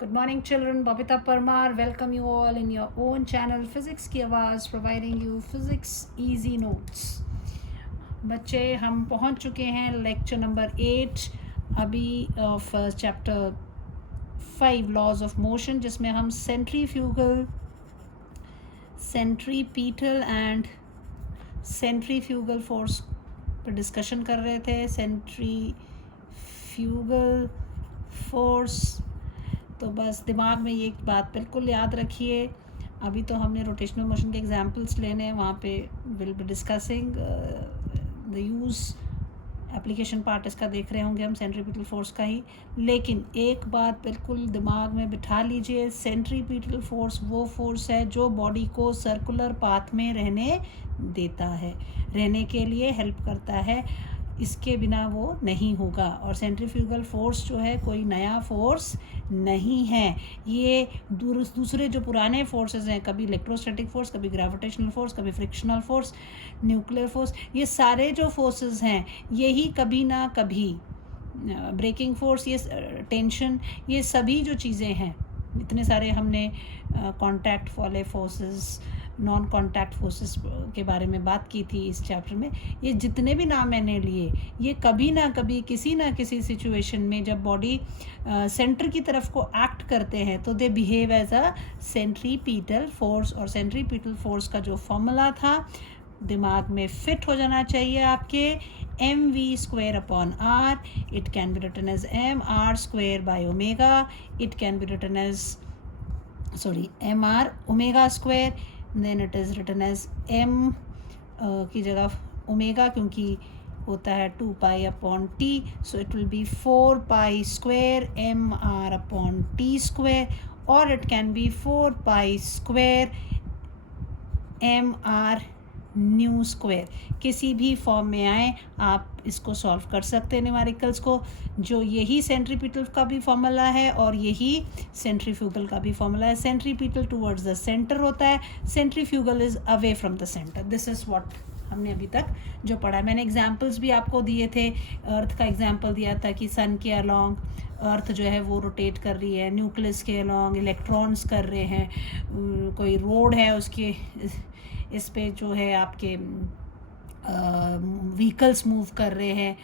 Good morning, children. Babita Parmar, welcome you all in your own channel Physics की आवाज़, providing you physics easy notes. बच्चे हम पहुंच चुके हैं लेक्चर नंबर 8 अभी of chapter 5 laws of motion, जिसमें हम centrifugal, centripetal and centrifugal force पर डिस्कशन कर रहे थे. सेंट्रीफ्यूगल फोर्स, तो बस दिमाग में ये एक बात बिल्कुल याद रखिए. अभी तो हमने रोटेशनल मोशन के एग्जांपल्स लेने हैं, वहाँ पे will be discussing the use. Application part इसका देख रहे होंगे हम सेंट्रीपिटल फोर्स का ही. लेकिन एक बात बिल्कुल दिमाग में बिठा लीजिए, सेंट्रीपिटल फोर्स वो फोर्स है जो बॉडी को सर्कुलर पाथ में रहने देता है, रहने के लिए हेल्प करता है. इसके बिना वो नहीं होगा. और सेंट्रीफ्यूगल फोर्स जो है कोई नया फोर्स नहीं है. ये दूसरे जो पुराने फोर्सेस हैं, कभी इलेक्ट्रोस्टैटिक फोर्स, कभी ग्रेविटेशनल फोर्स, कभी फ्रिक्शनल फोर्स, न्यूक्लियर फोर्स, ये सारे जो फोर्सेस हैं यही कभी ना कभी ब्रेकिंग फोर्स, ये टेंशन, ये सभी जो चीज़ें हैं, इतने सारे हमने कॉन्टैक्ट वाले फोर्सेस, नॉन कॉन्टैक्ट फोर्सेस के बारे में बात की थी इस चैप्टर में. ये जितने भी नाम मैंने लिए, ये कभी ना कभी किसी ना किसी सिचुएशन में जब बॉडी सेंटर की तरफ को एक्ट करते हैं तो they behave as a centripetal force. और सेंट्रीपीटल फोर्स का जो फॉर्मूला था दिमाग में फिट हो जाना चाहिए आपके, mv²/r. It can be written as mr²/ओमेगा. It can be written as mr omega². Then it is written as m की जगह ओमेगा, क्योंकि होता है 2π/t. So it will be 4π² mr/t². और इट कैन बी 4π² mr μ². किसी भी फॉर्म में आए आप इसको सॉल्व कर सकते हैं न्यूमेरिकल्स को. जो यही सेंट्रीपिटल का भी फॉर्मूला है और यही सेंट्रीफ्यूगल का भी फॉर्मूला है. सेंट्रीपिटल टुवर्ड्स द सेंटर होता है, centrifugal is away from the centre. This is what हमने अभी तक जो पढ़ा है. मैंने एग्जाम्पल्स भी आपको दिए थे. अर्थ का एग्जाम्पल दिया था कि सन के अलॉन्ग अर्थ जो है वो रोटेट कर रही है, न्यूक्लियस के अलॉन्ग इलेक्ट्रॉन्स कर रहे हैं, कोई रोड है उसके इस पे जो है आपके व्हीकल्स मूव कर रहे हैं,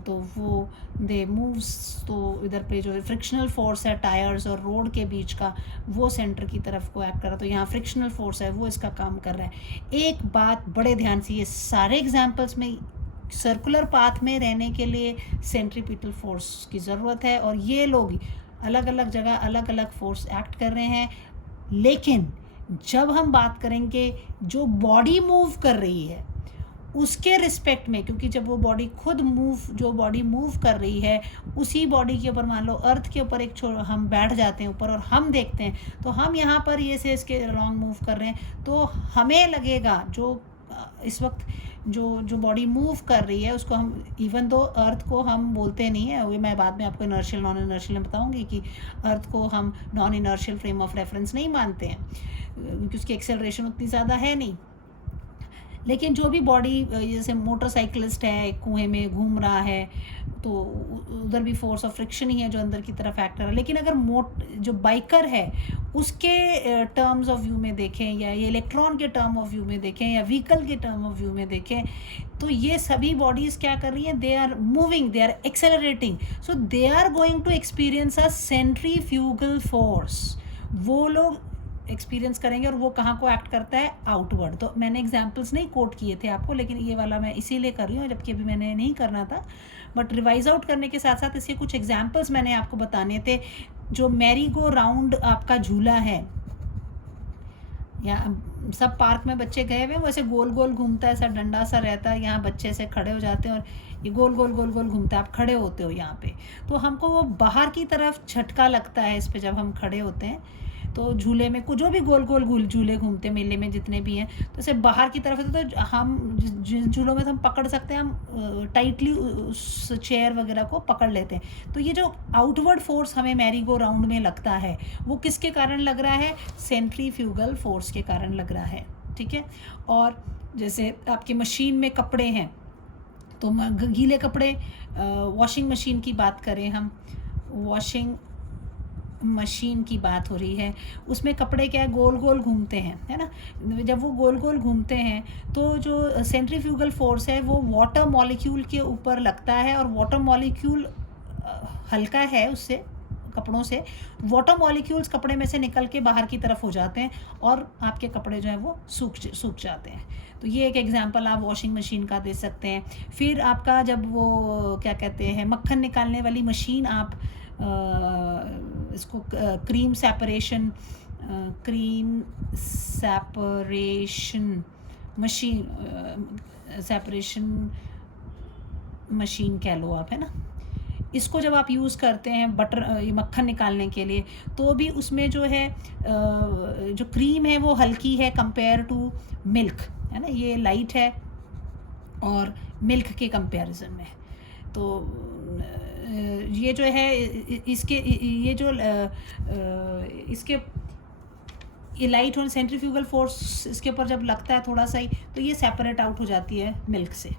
तो वो दे मूव्स. तो इधर पे जो फ्रिक्शनल फोर्स है टायर्स और रोड के बीच का, वो सेंटर की तरफ को एक्ट कर रहा है. तो यहाँ फ्रिक्शनल फोर्स है वो इसका काम कर रहा है. एक बात बड़े ध्यान से, ये सारे एग्जाम्पल्स में सर्कुलर पाथ में रहने के लिए सेंट्रीपिटल फोर्स की ज़रूरत है. और ये लोग अलग अलग जगह अलग अलग फोर्स एक्ट कर रहे हैं. लेकिन जब हम बात करेंगे जो बॉडी मूव कर रही है उसके रिस्पेक्ट में, क्योंकि जब वो बॉडी खुद जो बॉडी मूव कर रही है उसी बॉडी के ऊपर, मान लो अर्थ के ऊपर एक हम बैठ जाते हैं ऊपर और हम देखते हैं, तो हम यहाँ पर ये से इसके अलॉन्ग मूव कर रहे हैं, तो हमें लगेगा जो इस वक्त जो बॉडी मूव कर रही है उसको हम, इवन दो अर्थ को हम बोलते नहीं है, वो मैं बाद में आपको इनर्शियल नॉन इनर्शियल में बताऊंगी कि अर्थ को हम non inertial frame of reference नहीं मानते हैं, क्योंकि उसकी एक्सेलरेशन उतनी ज़्यादा है नहीं. लेकिन जो भी बॉडी, जैसे मोटरसाइकिलिस्ट है कुएं में घूम रहा है, तो उधर भी फोर्स ऑफ फ्रिक्शन ही है जो अंदर की तरफ एक्ट कर रहा है. लेकिन अगर जो बाइकर है उसके टर्म्स ऑफ व्यू में देखें, या ये इलेक्ट्रॉन के टर्म ऑफ व्यू में देखें, या व्हीकल के टर्म ऑफ व्यू में देखें, तो ये सभी बॉडीज़ क्या कर रही हैं, they are moving, they are accelerating. So they are going to experience a centrifugal force. वो लोग एक्सपीरियंस करेंगे और वो कहाँ को एक्ट करता है, आउटवर्ड. तो मैंने एग्जांपल्स नहीं कोट किए थे आपको, लेकिन ये वाला मैं इसीलिए कर रही हूँ, जबकि अभी मैंने नहीं करना था. बट रिवाइज आउट करने के साथ साथ इसके कुछ एग्जांपल्स मैंने आपको बताने थे. जो मैरी गो राउंड आपका झूला है, या सब पार्क में बच्चे गए हुए, वैसे गोल गोल घूमता है, ऐसा डंडा सा रहता है, यहाँ बच्चे से खड़े हो जाते हैं और ये गोल गोल गोल गोल घूमता है, आप खड़े होते हो यहाँ पे, तो हमको वो बाहर की तरफ झटका लगता है इस पे जब हम खड़े होते हैं. तो झूले में जो भी गोल गोल झूले घूमते हैं मेले में जितने भी हैं, तो इसे बाहर की तरफ है, तो हम जिन झूलों में तो हम पकड़ सकते हैं, हम टाइटली उस चेयर वगैरह को पकड़ लेते हैं. तो ये जो आउटवर्ड फोर्स हमें मैरी गो राउंड में लगता है वो किसके कारण लग रहा है, सेंट्रीफ्यूगल फोर्स के कारण लग रहा है. ठीक है. और जैसे आपकी मशीन में कपड़े हैं, तो गीले कपड़े, वॉशिंग मशीन की बात करें हम, वॉशिंग मशीन की बात हो रही है, उसमें कपड़े क्या है, गोल गोल घूमते हैं, है ना। जब वो गोल गोल घूमते हैं तो जो सेंट्रीफ्यूगल फोर्स है वो वाटर मॉलिक्यूल के ऊपर लगता है, और वाटर मॉलिक्यूल हल्का है उससे, कपड़ों से वाटर मॉलिक्यूल्स कपड़े में से निकल के बाहर की तरफ हो जाते हैं और आपके कपड़े जो हैं वो सूख जाते हैं। तो ये एक एग्जांपल आप वॉशिंग मशीन का दे सकते हैं। फिर आपका जब वो क्या कहते हैं, मक्खन निकालने वाली मशीन, आप इसको क्रीम सेपरेशन मशीन कह लो आप, है ना। इसको जब आप यूज़ करते हैं बटर, ये मक्खन निकालने के लिए, तो भी उसमें जो है जो क्रीम है वो हल्की है कंपेयर टू मिल्क, है ना। ये लाइट है और मिल्क के कंपैरिजन में। तो ये जो है इसके ये जो इसके ये लाइट और सेंट्रीफ्यूगल फोर्स इसके ऊपर जब लगता है थोड़ा सा ही, तो ये सेपरेट आउट हो जाती है मिल्क से।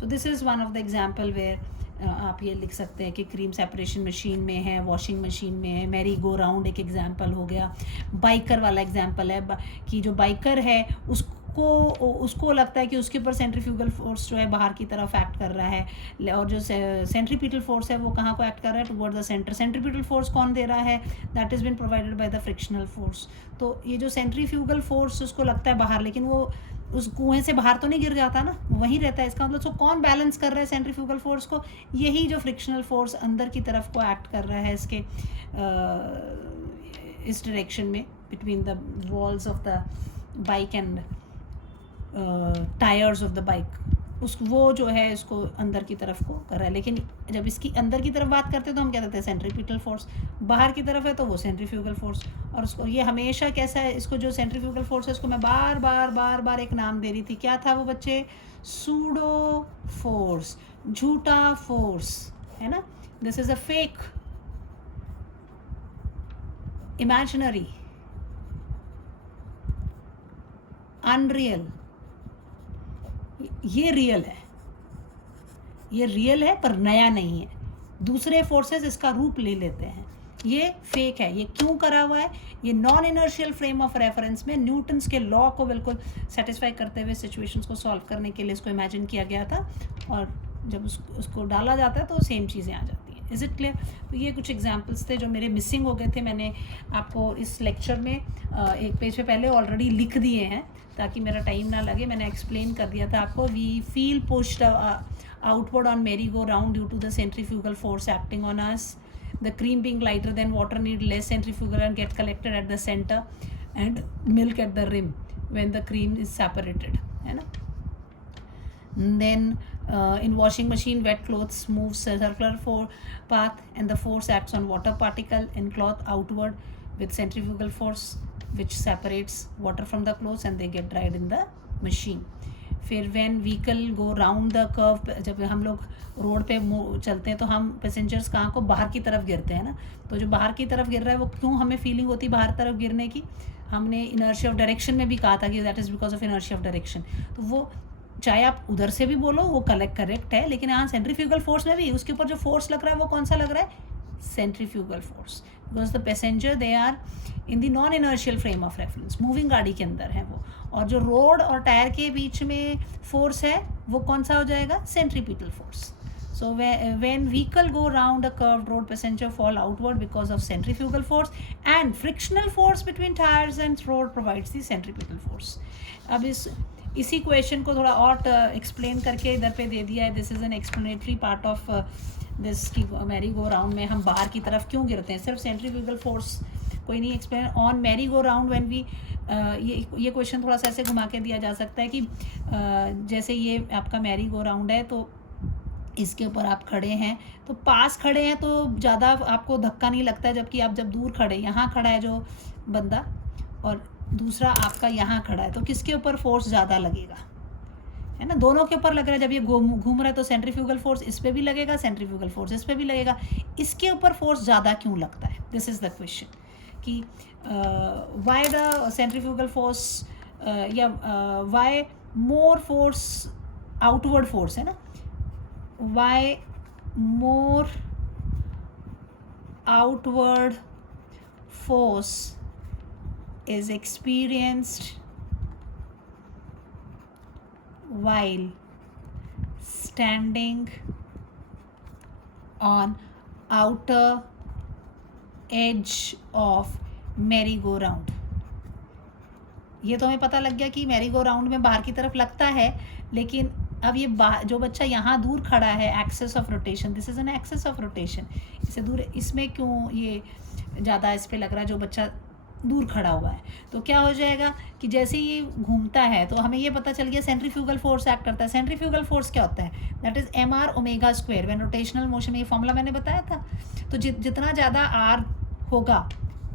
So this is one of the example where आप ये लिख सकते हैं कि क्रीम सेपरेशन मशीन में है, वॉशिंग मशीन में है। मैरी गो राउंड एक एग्जांपल हो गया। बाइकर वाला एग्जांपल है कि जो बाइकर है उसको लगता है कि उसके ऊपर सेंट्रीफ्यूगल फोर्स जो है बाहर की तरफ एक्ट कर रहा है, और जो सेंट्रीपिटल फोर्स है वो कहाँ को एक्ट कर रहा है, toward the centre. Centripetal force कौन दे रहा है, that is been provided by the frictional force. तो ये जो सेंट्रीफ्यूगल फोर्स उसको लगता है बाहर, लेकिन वो उस कुएं से बाहर तो नहीं गिर जाता ना, वहीं रहता है। इसका मतलब सो कौन बैलेंस कर रहा है सेंट्रीफ्यूगल फोर्स को, यही जो फ्रिक्शनल फोर्स अंदर की तरफ को एक्ट कर रहा है इसके इस डायरेक्शन में, between the walls of the bike and tyres of the bike, वो जो है इसको अंदर की तरफ को कर रहा है। लेकिन जब इसकी अंदर की तरफ बात करते हैं तो हम क्या कहते हैं, सेंट्रीपिटल फोर्स। बाहर की तरफ है तो वो सेंट्रीफ्यूगल फोर्स। और उसको ये हमेशा कैसा है, इसको जो सेंट्रीफ्यूगल फोर्स है इसको मैं बार बार एक नाम दे रही थी, क्या था वो बच्चे, सूडो फोर्स, झूठा फोर्स, है ना। This is a fake, imaginary, unreal. ये रियल है, ये रियल है पर नया नहीं है। दूसरे फोर्सेस इसका रूप ले लेते हैं, ये फेक है। ये क्यों करा हुआ है, ये non inertial frame of reference में न्यूटन्स के लॉ को बिल्कुल सेटिस्फाई करते हुए सिचुएशंस को सॉल्व करने के लिए इसको इमेजिन किया गया था, और जब उसको डाला जाता है तो सेम चीज़ें आ जाती हैं। Is it clear. तो ये कुछ एग्जाम्पल्स थे जो मेरे मिसिंग हो गए थे, मैंने आपको इस लेक्चर में एक पेज पे पहले ऑलरेडी लिख दिए हैं ताकि मेरा टाइम ना लगे। मैंने एक्सप्लेन कर दिया था आपको। We feel pushed outward on merry go round due to the centrifugal force acting on us. The cream being lighter than water need less centrifugal and get collected at the center and milk at the rim when the cream is separated, है ना. Then in washing machine, wet clothes move circular path and the force acts on water particle in cloth outward with centrifugal force which separates water from the clothes and they get dried in the machine. फिर when vehicle go round the curve, जब हम लोग road पे चलते हैं तो हम passengers कहाँ को बाहर की तरफ गिरते हैं ना. तो जो बाहर की तरफ गिर रहा है वो क्यों हमें फीलिंग होती है बाहर तरफ गिरने की, हमने इनर्शिया ऑफ डायरेक्शन में भी कहा था कि that is because of inertia of direction. तो वो चाहे आप उधर से भी बोलो वो करेक्ट है, लेकिन यहाँ सेंट्रीफ्यूगल फोर्स में भी उसके ऊपर जो फोर्स लग रहा है वो कौन सा लग रहा है, centrifugal force. Because the passenger they are in the non inertial frame of reference, moving गाड़ी के अंदर है वो. और जो रोड और टायर के बीच में फोर्स है वो कौन सा हो जाएगा, centripetal force. So when vehicle go round a curved road, passenger fall outward because of centrifugal force and frictional force between tires and road provides the centripetal force. अब इसी क्वेश्चन को थोड़ा और एक्सप्लेन करके इधर पे दे दिया है. This is N explanatory part of this की मैरी गो राउंड में हम बाहर की तरफ क्यों गिरते हैं, सिर्फ सेंट्रीफ्यूगल फोर्स कोई नहीं explain. On merry go round when we, ये क्वेश्चन थोड़ा सा ऐसे घुमा के दिया जा सकता है कि जैसे ये आपका मैरी गो राउंड है तो इसके ऊपर आप खड़े हैं, तो पास खड़े हैं तो ज़्यादा आपको धक्का नहीं लगता है, जबकि आप जब दूर खड़े, यहाँ खड़ा है जो बंदा और दूसरा आपका यहाँ खड़ा है, तो किसके ऊपर फोर्स ज़्यादा लगेगा, है ना. दोनों के ऊपर लग रहा है. जब ये घूम रहा है तो सेंट्रीफ्यूगल फोर्स इस पर भी लगेगा, सेंट्रीफ्यूगल फोर्स इस पर भी लगेगा. इसके ऊपर फोर्स ज़्यादा क्यों लगता है, दिस इज़ द क्वेश्चन कि वाई द सेंट्रीफ्यूगल फोर्स या why more force, outward force है ना, why more outward force is experienced while standing on outer edge of merry-go-round. ये तो हमें पता लग गया कि मैरी गो राउंड में बाहर की तरफ लगता है, लेकिन अब ये जो बच्चा यहाँ दूर खड़ा है, axis of rotation, this is an axis of rotation, इससे दूर, इसमें क्यों ये ज़्यादा इस पर लग रहा है, जो बच्चा दूर खड़ा हुआ है. तो क्या हो जाएगा कि जैसे ये घूमता है तो हमें ये पता चल गया सेंट्रीफ्यूगल फोर्स एक्ट करता है. सेंट्रीफ्यूगल फोर्स क्या होता है? That is mr omega square when rotational motion में. ये फॉर्मूला मैंने बताया था. तो जितना ज़्यादा r होगा,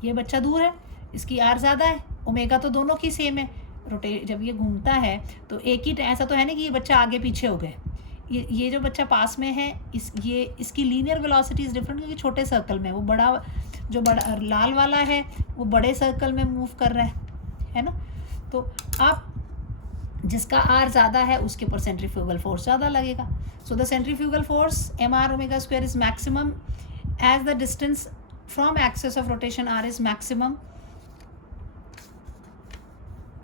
ये बच्चा दूर है, इसकी r ज़्यादा है, ओमेगा तो दोनों की सेम है. जब ये घूमता है तो एक ही, ऐसा तो है नहीं कि ये बच्चा आगे पीछे हो गए. ये जो बच्चा पास में है, इसकी लीनियर वेलोसिटी इज़ डिफरेंट, क्योंकि छोटे सर्कल में, वो जो बड़ा लाल वाला है वो बड़े सर्कल में मूव कर रहा है ना. तो आप जिसका r ज़्यादा है उसके ऊपर सेंट्रीफ्यूगल फोर्स ज़्यादा लगेगा. So the centrifugal force mr omega square is maximum age the distance from axis of rotation r is maximum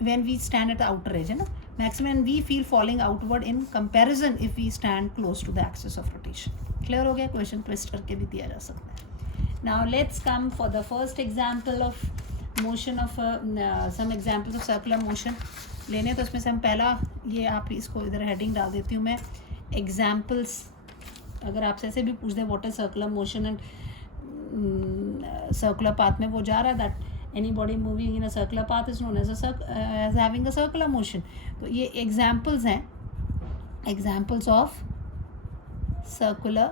when we stand at the outer edge, है ना, maximum, and we feel falling outward in comparison if we stand close to the axis of rotation. Clear हो गया? Question twist करके भी दिया जा सकता है. Now let's come for the first example of motion of some examples of circular motion लेने. तो इसमें से हम पहला, ये आप इसको इधर हेडिंग डाल देती हूँ मैं, एग्जाम्पल्स. अगर आपसे ऐसे भी पूछ दे what is circular motion and circular path में वो जा रहा है, that anybody moving in a circular path is known as having a circular motion. तो ये examples हैं, examples of circular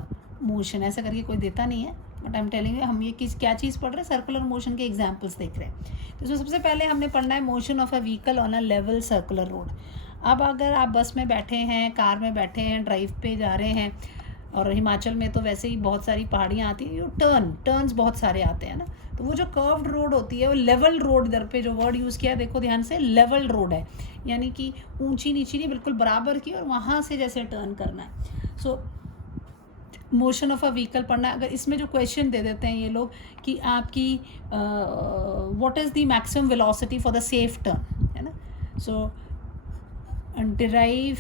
motion. ऐसा करके कोई देता नहीं है, but I am telling you, हम ये क्या चीज़ पढ़ रहे हैं, सर्कुलर मोशन के एग्जाम्पल्स देख रहे हैं. तो इसमें सबसे पहले हमने पढ़ना है motion of a vehicle on a level circular road. अब अगर आप बस में बैठे हैं, कार में बैठे हैं, ड्राइव पे जा रहे हैं, और हिमाचल में तो वैसे ही बहुत सारी पहाड़ियाँ आती हैं, टर्न्स बहुत सारे आते हैं ना. तो वो जो कर्व्ड रोड होती है वो लेवल रोड, इधर पे जो वर्ड यूज़ किया देखो ध्यान से, लेवल रोड है, यानी कि ऊंची नीची नहीं, बिल्कुल बराबर की, और वहाँ से जैसे टर्न करना है. सो मोशन ऑफ अ व्हीकल पढ़ना है. अगर इसमें जो क्वेश्चन दे देते हैं ये लोग कि आपकी what is the maximum velocity for the safe turn, है ना. So derive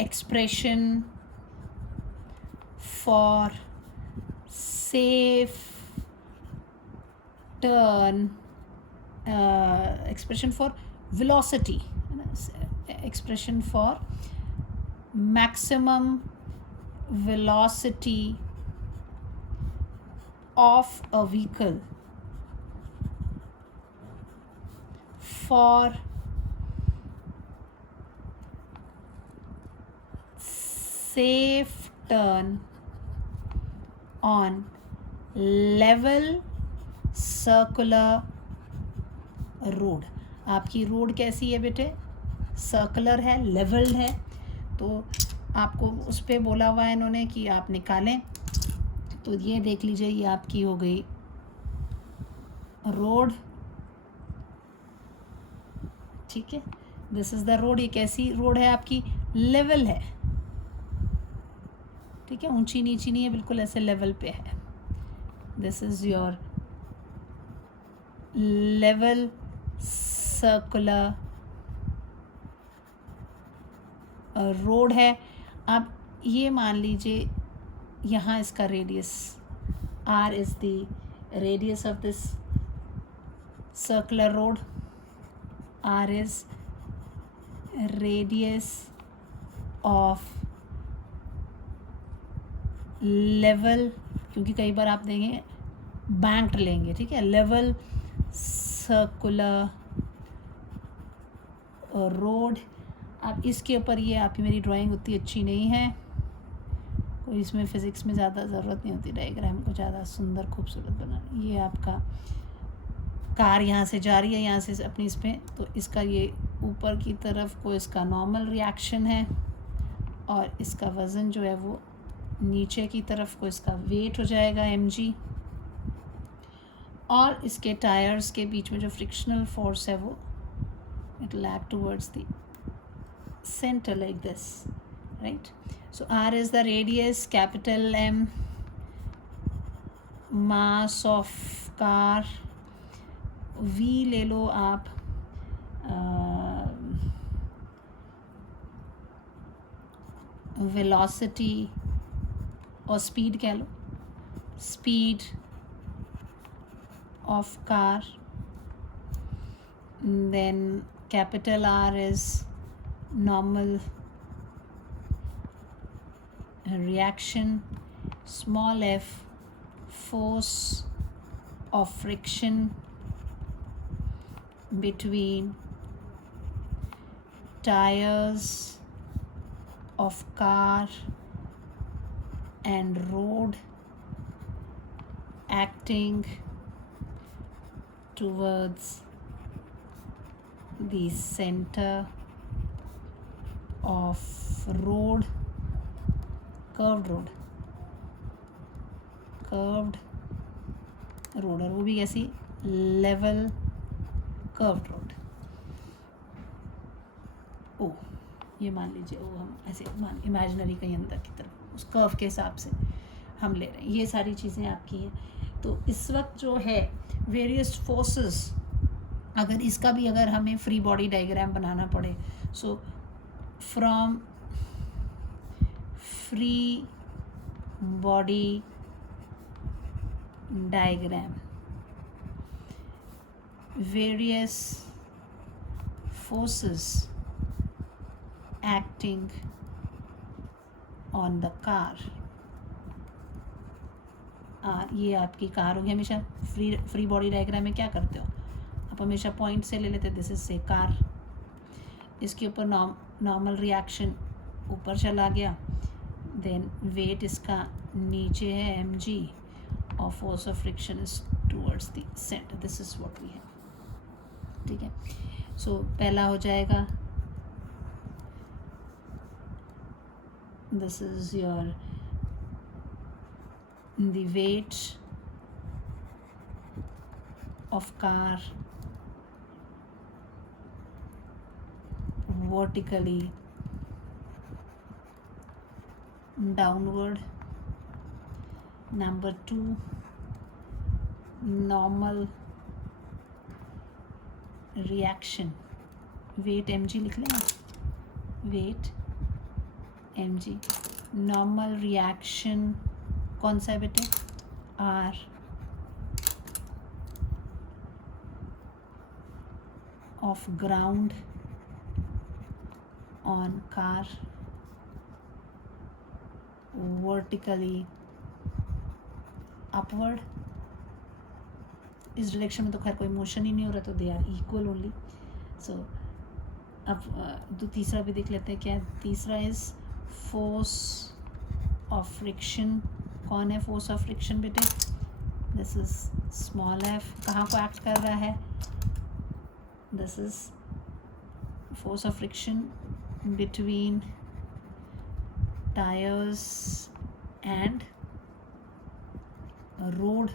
expression for safe turn, expression for velocity, expression for maximum velocity of a vehicle for safe turn on level circular road. आपकी road कैसी है बेटे? Circular है, levelled है. तो आपको उस पर बोला हुआ है इन्होंने कि आप निकालें. तो ये देख लीजिए, ये आपकी हो गई रोड, ठीक है. This is the road. ये कैसी रोड है आपकी? लेवल है, ठीक है, ऊंची नीची नहीं है, बिल्कुल ऐसे लेवल पे है. This is your level circular road है. अब ये मान लीजिए यहाँ इसका radius r is the radius of this circular road. r is radius of level, क्योंकि कई बार आप देंगे बैंक्ड लेंगे, ठीक है, लेवल सर्कुलर रोड. अब इसके ऊपर ये आपकी मेरी ड्राइंग उतनी अच्छी नहीं है, कोई इसमें फ़िज़िक्स में ज़्यादा ज़रूरत नहीं होती डायग्राम को ज़्यादा सुंदर खूबसूरत बनाने. ये आपका कार यहाँ से जा रही है, यहाँ से अपनी इस पर, तो इसका ये ऊपर की तरफ को इसका नॉर्मल रिएक्शन है, और इसका वज़न जो है वो नीचे की तरफ को इसका वेट हो जाएगा mg, और इसके टायर्स के बीच में जो फ्रिक्शनल फोर्स है वो it will act towards the centre like this, right. So r is the radius, capital M, mass of car, v ले लो आप, वेलोसिटी और स्पीड कह लो, speed of car, then capital R is normal reaction, small f force of friction between tires of car and road acting towards the center of road, curved road, और वो भी कैसी, लेवल कर्व्ड रोड। ओ ये मान लीजिए, वो हम ऐसे मान इमेजिनरी कहीं अंदर की तरफ उस कर्व के हिसाब से हम ले रहे हैं। ये सारी चीज़ें आपकी हैं। तो इस वक्त जो है वेरियस फोर्सेस, अगर इसका भी अगर हमें फ्री बॉडी डायग्राम बनाना पड़े, so from free body diagram, various forces acting on the car, ये आपकी कार होगी। हमेशा फ्री बॉडी डायग्राम में क्या करते हो आप, हमेशा पॉइंट से ले लेते, दिस इज से कार, इसके ऊपर नॉर्मल रिएक्शन ऊपर चला गया, देन वेट इसका नीचे है mg और force of friction is towards the centre, this is what we have. ठीक है, सो पहला हो जाएगा, this is your the weight of car vertically downward. Number 2, normal reaction, weight mg लिख लेना, weight mg, normal reaction कौन सा है बेटे, R, of ground on car vertically upward, इस डायरेक्शन में तो खैर कोई मोशन ही नहीं हो रहा, तो दे आर इक्वल ओनली। सो अब तो तीसरा भी देख लेते हैं क्या है। तीसरा इज फोर्स ऑफ फ्रिक्शन, कौन है फोर्स ऑफ फ्रिक्शन बेटे, दिस इज स्मॉल एफ, कहाँ को एक्ट कर रहा है, this is force of friction between tyres and road,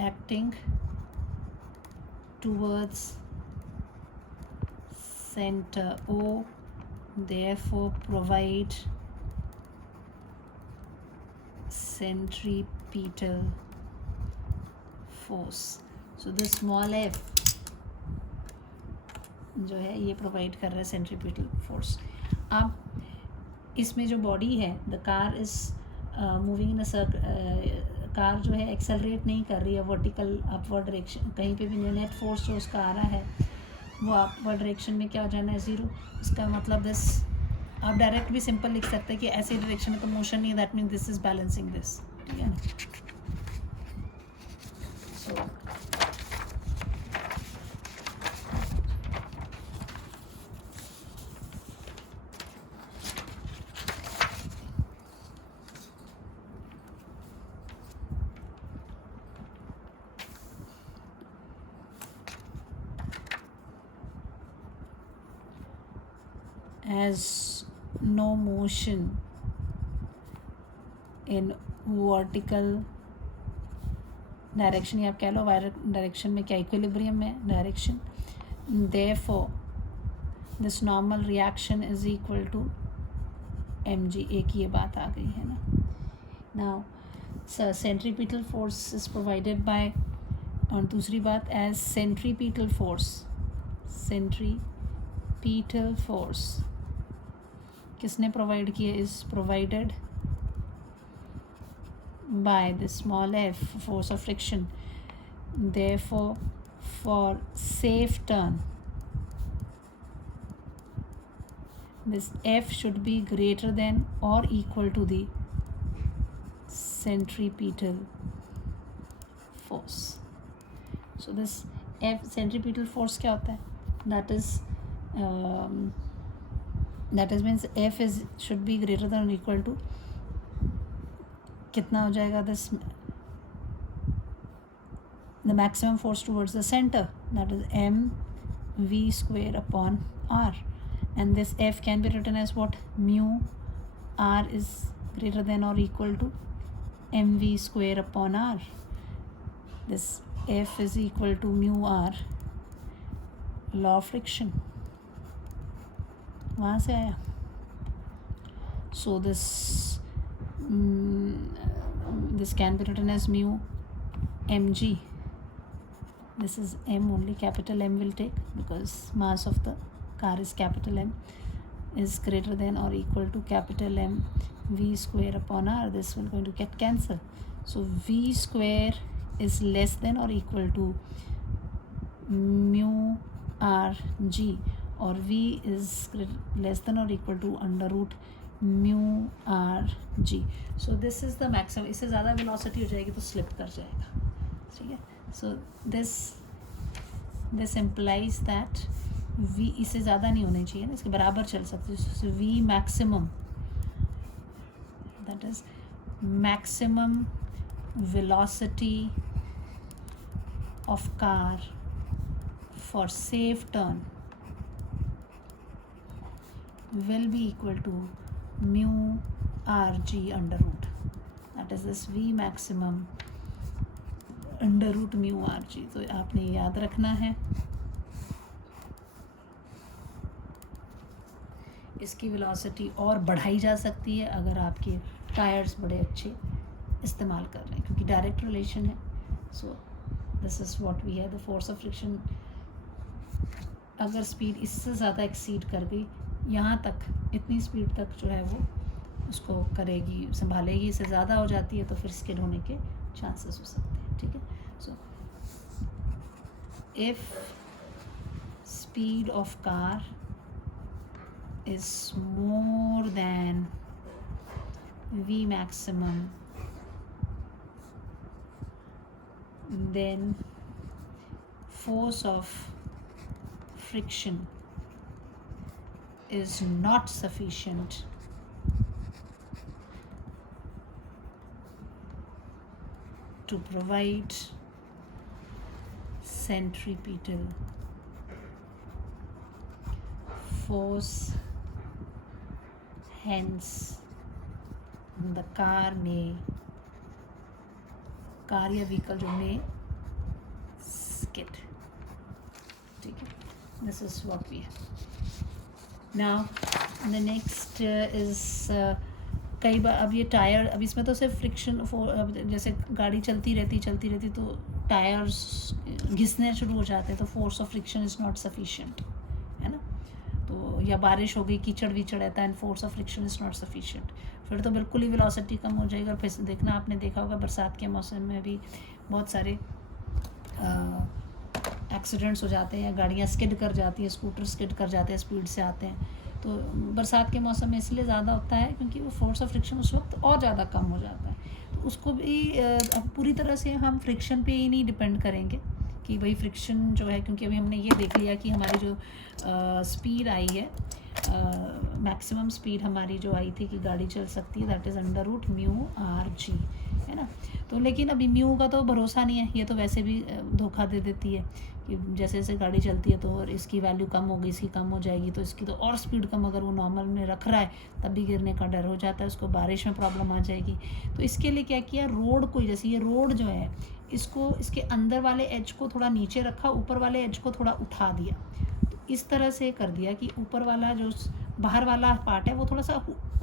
acting towards center O, therefore provide centripetal force. So the small f जो है ये प्रोवाइड कर रहा है सेंट्रीपिटल फोर्स। अब इसमें जो बॉडी है, the car is moving in a circle, car जो है एक्सेलरेट नहीं कर रही है वर्टिकल अपवर्ड डायरेक्शन, कहीं पे भी नेट फोर्स जो उसका आ रहा है वो अपवर्ड डायरेक्शन में क्या हो जाना है, ज़ीरो। इसका मतलब दिस, आप डायरेक्ट भी सिंपल लिख सकते हैं कि ऐसी डायरेक्शन में तो मोशन नहीं है, that mean this is balancing this, ठीक है ना। सो has no motion in vertical direction, या आप कह लो डायरेक्शन में क्या इक्विलिब्रियम में direction, therefore this normal reaction is equal to mg, एक ये बात आ गई है ना. Now centripetal force is provided by, और दूसरी बात एज सेंट्रीपिटल फोर्स किसने प्रोवाइड किया, is provided by the small f, force of friction. Therefore for safe turn this f should be greater than or equal to the centripetal force. So this f, centripetal force क्या होता है, that is means f is should be greater than or equal to, कितना हो जाएगा, this the maximum force towards the center, that is mv square upon r, and this f can be written as what, mu r is greater than or equal to mv square upon r. This f is equal to mu r, law of friction वहाँ से आया. So this can be written as mu mg. This is m only, capital M will take, because mass of the car is capital M, is greater than or equal to capital M v square upon r. This will going to get cancelled. So v square is less than or equal to mu r g, or v is less than or equal to under root mu r g. So this is the maximum. इससे ज़्यादा velocity हो जाएगी तो slip कर जाएगा, ठीक है. So this implies that v इससे ज़्यादा नहीं होनी चाहिए ना, इसके बराबर चल सकती है. So v maximum, that is maximum velocity of car for safe turn will be equal to mu rg under root, that is this v maximum under root mu are g. तो आपने याद रखना है. इसकी वेलोसिटी और बढ़ाई जा सकती है अगर आपके टायर्स बड़े अच्छे इस्तेमाल कर रहे हैं, क्योंकि डायरेक्ट रिलेशन है. So this is what we है, द फोर्स ऑफ फ्रिक्शन अगर स्पीड इससे ज़्यादा एक्सीड कर गई, यहाँ तक इतनी स्पीड तक जो है वो उसको करेगी, संभालेगी. इससे ज़्यादा हो जाती है तो फिर स्किड होने के चांसेस हो सकते हैं, ठीक है. So if speed of car is more than v maximum, then force of friction is not sufficient to provide centripetal force. Hence the car या व्हीकल जो में skid, ठीक है. This is what we have. Now the next is कई बार अब ये tyre, अब इसमें तो सिर्फ फ्रिक्शन जैसे गाड़ी चलती रहती तो टायर्स घिसने शुरू हो जाते हैं, तो force of friction is not sufficient, है ना. तो या बारिश हो गई, कीचड़ वीचड़ रहता है, and force of friction is not sufficient, फिर तो बिल्कुल ही वेलोसिटी कम हो जाएगी. और फिर देखना, आपने देखा होगा बरसात के मौसम में भी बहुत सारे एक्सीडेंट्स हो जाते हैं, या गाड़ियाँ स्किड कर जाती हैं, स्कूटर स्किड कर जाते हैं, स्पीड से आते हैं. तो बरसात के मौसम में इसलिए ज़्यादा होता है क्योंकि वो फोर्स ऑफ फ्रिक्शन उस वक्त और ज़्यादा कम हो जाता है. तो उसको भी पूरी तरह से हम फ्रिक्शन पे ही नहीं डिपेंड करेंगे कि भाई फ्रिक्शन जो है, क्योंकि अभी हमने ये देख लिया कि हमारी जो स्पीड आई है, मैक्सिमम स्पीड हमारी जो आई थी कि गाड़ी चल सकती है, that is under root mu are g, है ना. तो लेकिन अभी म्यू का तो भरोसा नहीं है, ये तो वैसे भी धोखा दे देती है कि जैसे जैसे गाड़ी चलती है तो इसकी वैल्यू कम होगी, इसकी कम हो जाएगी, तो इसकी तो और स्पीड कम, अगर वो नॉर्मल में रख रहा है तब भी गिरने का डर हो जाता है, उसको बारिश में प्रॉब्लम आ जाएगी. तो इसके लिए क्या किया, रोड को, जैसे ये रोड जो है इसको, इसके अंदर वाले एज को थोड़ा नीचे रखा, ऊपर वाले एज को थोड़ा उठा दिया. तो इस तरह से कर दिया कि ऊपर वाला जो बाहर वाला पार्ट है वो थोड़ा सा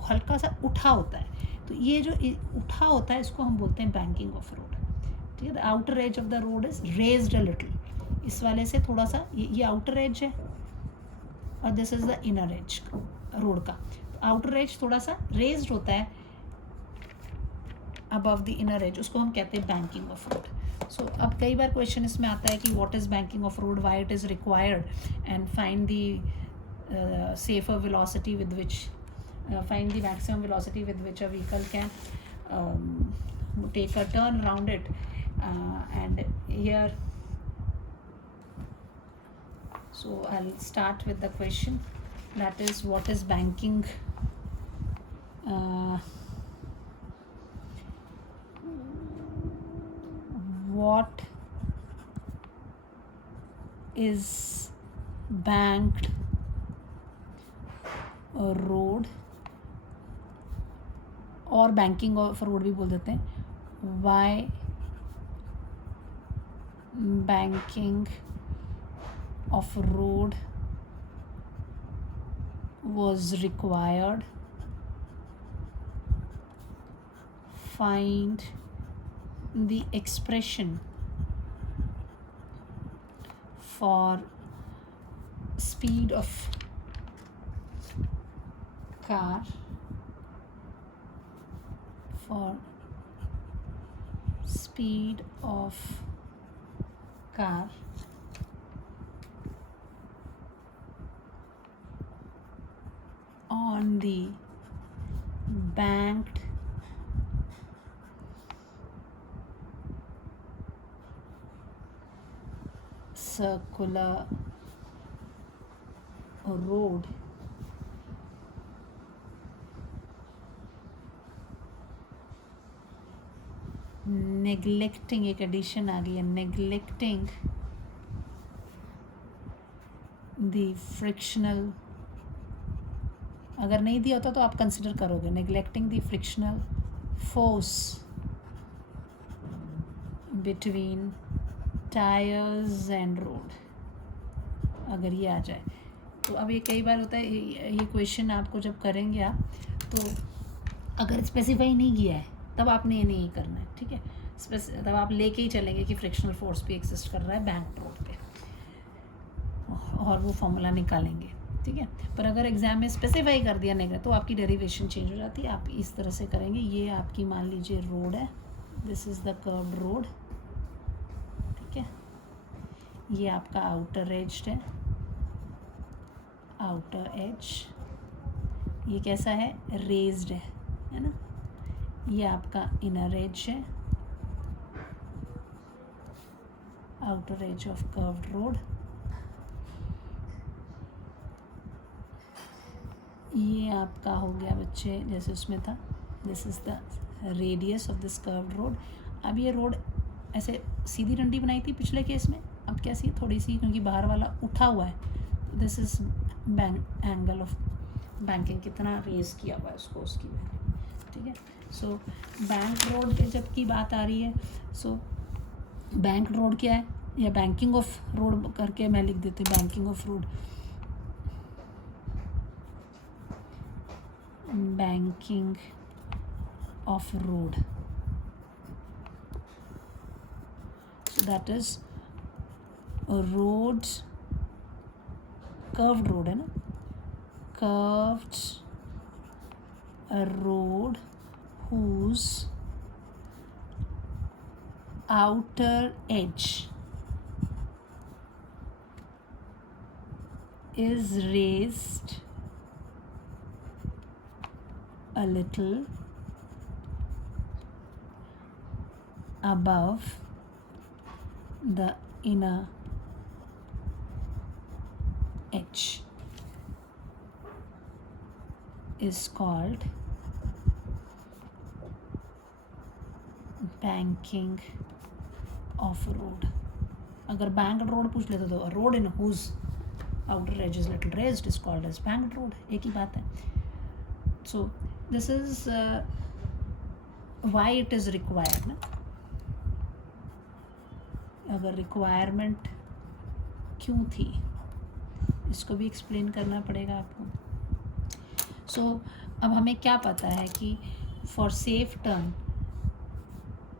हल्का सा उठा होता है, तो ये जो उठा होता है इसको हम बोलते हैं बैंकिंग ऑफ रोड, ठीक है। The outer as of the road is raised a little, इस वाले से थोड़ा सा ये आउटर एज है और this is the inner as road का। आउटर एज थोड़ा सा रेज्ड होता है अबव द इनर एज, उसको हम कहते हैं बैंकिंग ऑफ रोड। सो अब कई बार क्वेश्चन इसमें आता है कि what is banking of road, why it is required, and find the safer velocity with which find the maximum velocity with which a vehicle can take a turn around it, and here so I'll start with the question, that is what is banking, what is banked road, और banking of road भी बोल देते हैं। Why banking of road was required, find the expression for speed of car, for speed of car on the banked circular road neglecting, एक addition आ गई है, neglecting the frictional, अगर नहीं दिया होता तो आप कंसिडर करोगे, neglecting the frictional force between tires and road, अगर ये आ जाए तो। अब ये कई बार होता है, ये क्वेश्चन आपको जब करेंगे आप, तो अगर स्पेसिफाई नहीं किया है तब आपने ये नहीं करना है, ठीक है। तब आप लेके ही चलेंगे कि फ्रिक्शनल फोर्स भी एग्जिस्ट कर रहा है बैंक रोड पे, और वो फॉर्मूला निकालेंगे, ठीक है। पर अगर एग्जाम में स्पेसिफाई कर दिया नहीं तो आपकी डेरिवेशन चेंज हो जाती है। आप इस तरह से करेंगे, ये आपकी मान लीजिए रोड है, this is the curved road, ठीक है। ये आपका आउटर एज है, आउटर एज, ये कैसा है, रेज्ड है ना। ये आपका इनर एज है, outer as of curved road. ये आपका हो गया बच्चे जैसे उसमें था, this is the radius of this curved road. अब ये रोड ऐसे सीधी डंडी बनाई थी पिछले केस में, अब कैसी थोड़ी सी, क्योंकि बाहर वाला उठा हुआ है, this is angle of banking, कितना रेज किया हुआ है उसको, उसकी वैल्यू, ठीक है। सो बैंक रोड पे जब की बात आ रही है, सो बैंक रोड क्या है, या बैंकिंग ऑफ रोड करके मैं लिख देती हूँ, banking of road, banking of road, so that is a road, curved road है ना, curved a road whose outer edge is raised a little above the inner edge is called banking of road। अगर banked road पूछ लेते तो road in whose outer edge is little raised is called as banked road, एक ही बात है। So this is why it is required ना, अगर requirement क्यों थी इसको भी एक्सप्लेन करना पड़ेगा आपको, सो अब हमें क्या पता है कि फॉर सेफ टर्न,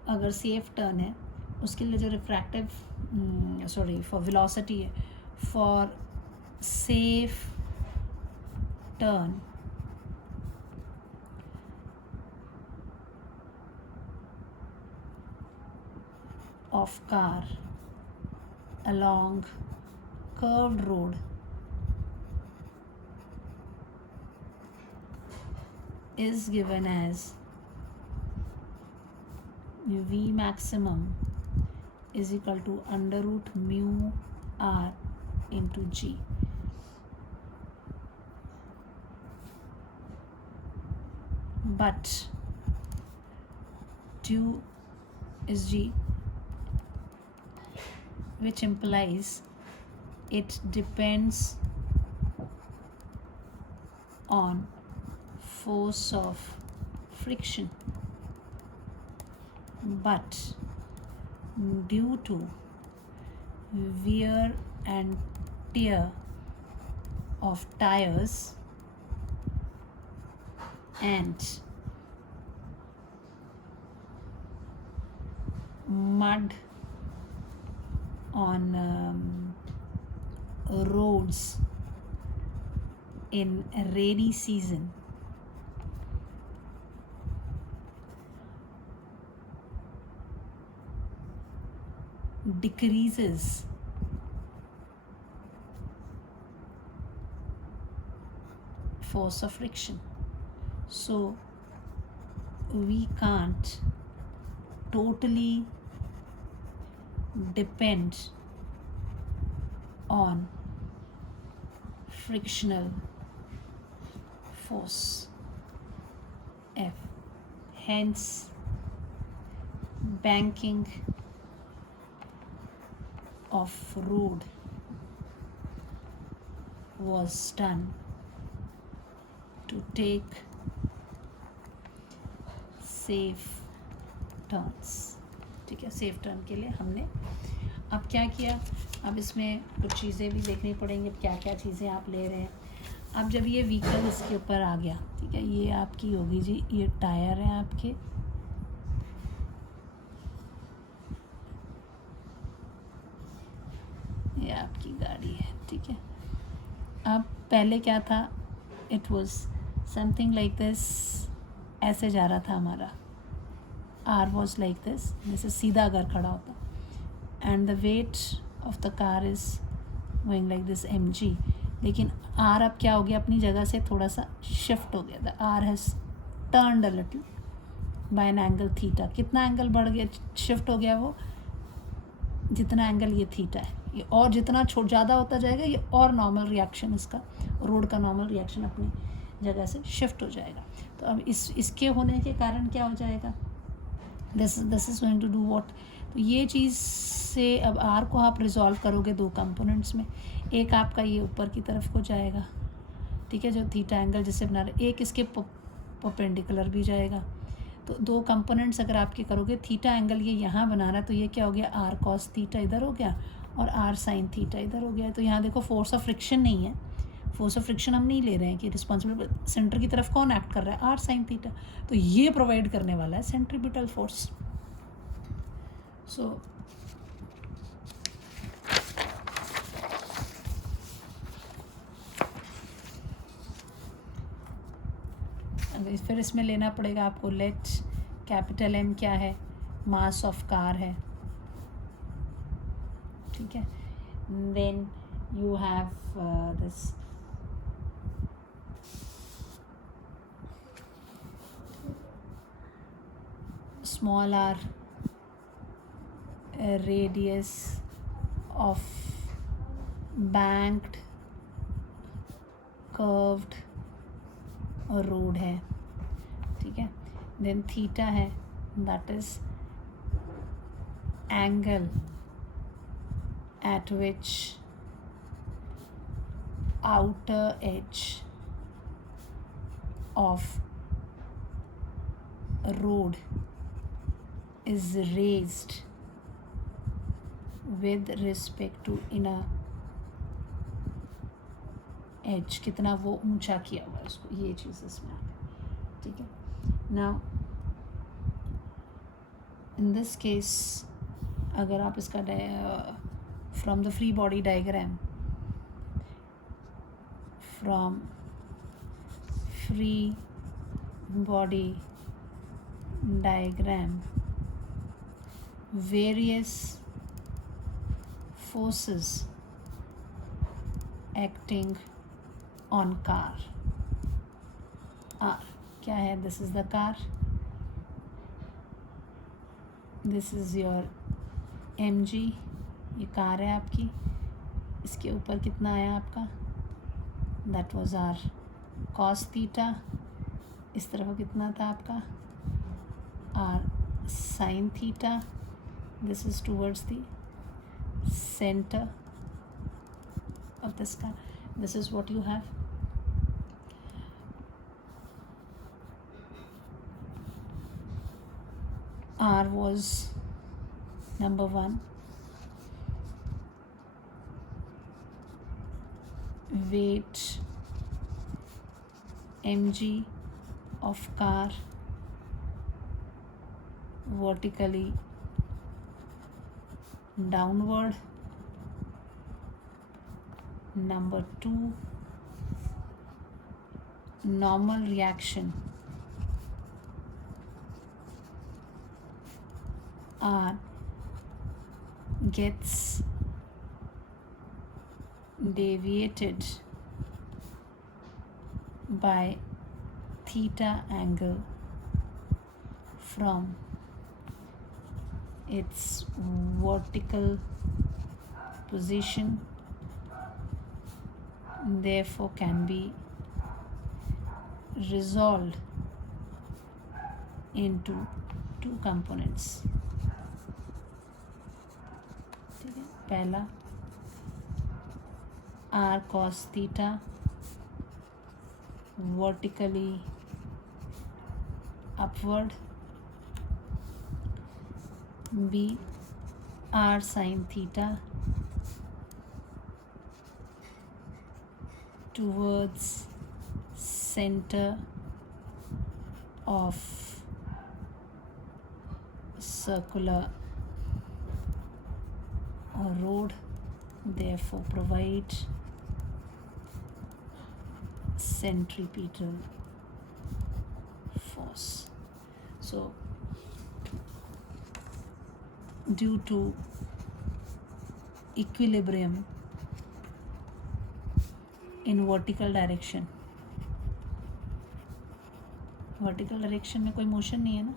अगर सेफ टर्न है उसके लिए जो रिफ्रैक्टिव फॉर वेलोसिटी है, for safe turn of car along curved road is given as V maximum is equal to under root mu r into g. But due is g, which implies it depends on force of friction, but due to wear and tear of tires and mud on roads in rainy season, decreases force of friction. So we can't totally depend on frictional force F. Hence, banking of road was done to take safe turns. ठीक है, safe turn के लिए हमने अब क्या किया, अब इसमें कुछ चीज़ें भी देखनी पड़ेंगी, क्या क्या चीज़ें आप ले रहे हैं। अब जब ये व्हीकल इसके ऊपर आ गया, ठीक है, ये आपकी होगी जी, ये टायर हैं आपके, ये आपकी गाड़ी है, ठीक है। अब पहले क्या था, it was something like this, ऐसे जा रहा था हमारा, आर वॉज लाइक दिस, जैसे सीधा अगर खड़ा होता, and the weight of the car is going like this mg, लेकिन आर अब क्या हो गया, अपनी जगह से थोड़ा सा शिफ्ट हो गया, the r has turned a little by an angle theta. कितना एंगल बढ़ गया, शिफ्ट हो गया वो, जितना एंगल ये थीटा है, ये और जितना ज़्यादा होता जाएगा, ये और नॉर्मल रिएक्शन, इसका रोड का नॉर्मल रिएक्शन अपनी जगह से शिफ्ट हो जाएगा। तो अब इसके होने के कारण क्या हो जाएगा, this is going to do what, तो ये चीज़ से अब आर को आप रिजॉल्व करोगे दो कंपोनेंट्स में, एक आपका ये ऊपर की तरफ को जाएगा, ठीक है, जो थीटा एंगल जिससे बना रहे, एक इसके परपेंडिकुलर भी जाएगा। तो दो कंपोनेंट्स अगर आपके करोगे, थीटा एंगल ये यहाँ बना रहा है, तो ये क्या हो गया, आर कॉस थीटा इधर हो गया और आर साइन थीटा इधर हो गया। तो यहाँ देखो फोर्स ऑफ फ्रिक्शन नहीं है, फोर्स ऑफ फ्रिक्शन हम नहीं ले रहे हैं कि रिस्पॉन्सिबल सेंटर की तरफ कौन एक्ट कर रहा है, आर साइन थीटा, तो ये प्रोवाइड करने वाला है सेंट्रीपिटल फोर्स। सो फिर इसमें लेना पड़ेगा आपको, लेट कैपिटल एम क्या है, मास ऑफ कार है, ठीक है, then you have this small r, radius of banked curved road है, ठीक है, देन थीटा है, that is angle at which outer edge of road is raised with respect to inner edge कितना वो ऊंचा किया हुआ है उसको, ये चीज़ इसमें आ गई, ठीक है। नाउ इन दिस केस अगर आप इसका from the free body diagram, from free body diagram, various forces acting on car are, क्या है, this is the car, this is your mg, ये कार है आपकी, इसके ऊपर कितना आया आपका, that was our cos theta, इस तरफ कितना था आपका r sin theta, this is towards the center of this car, this is what you have. R was number 1, weight mg of car vertically downward. Number 2, normal reaction R gets deviated by theta angle from its vertical position, therefore can be resolved into two components, ठीक है। पहला r cos theta vertically upward, b r sin theta towards center of circular road, therefore provide centripetal force. So due to equilibrium in vertical direction में कोई motion नहीं है ना,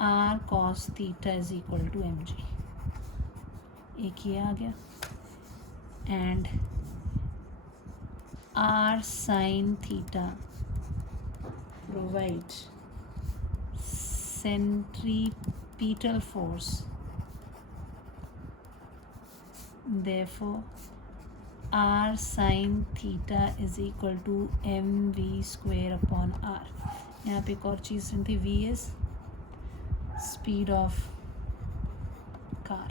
r cos theta is equal to mg, एक ये आ गया, and r sin theta provide centripetal force, therefore r sin theta is equal to mv square upon r. यहाँ पे एक और चीज़ थी, v is speed of car.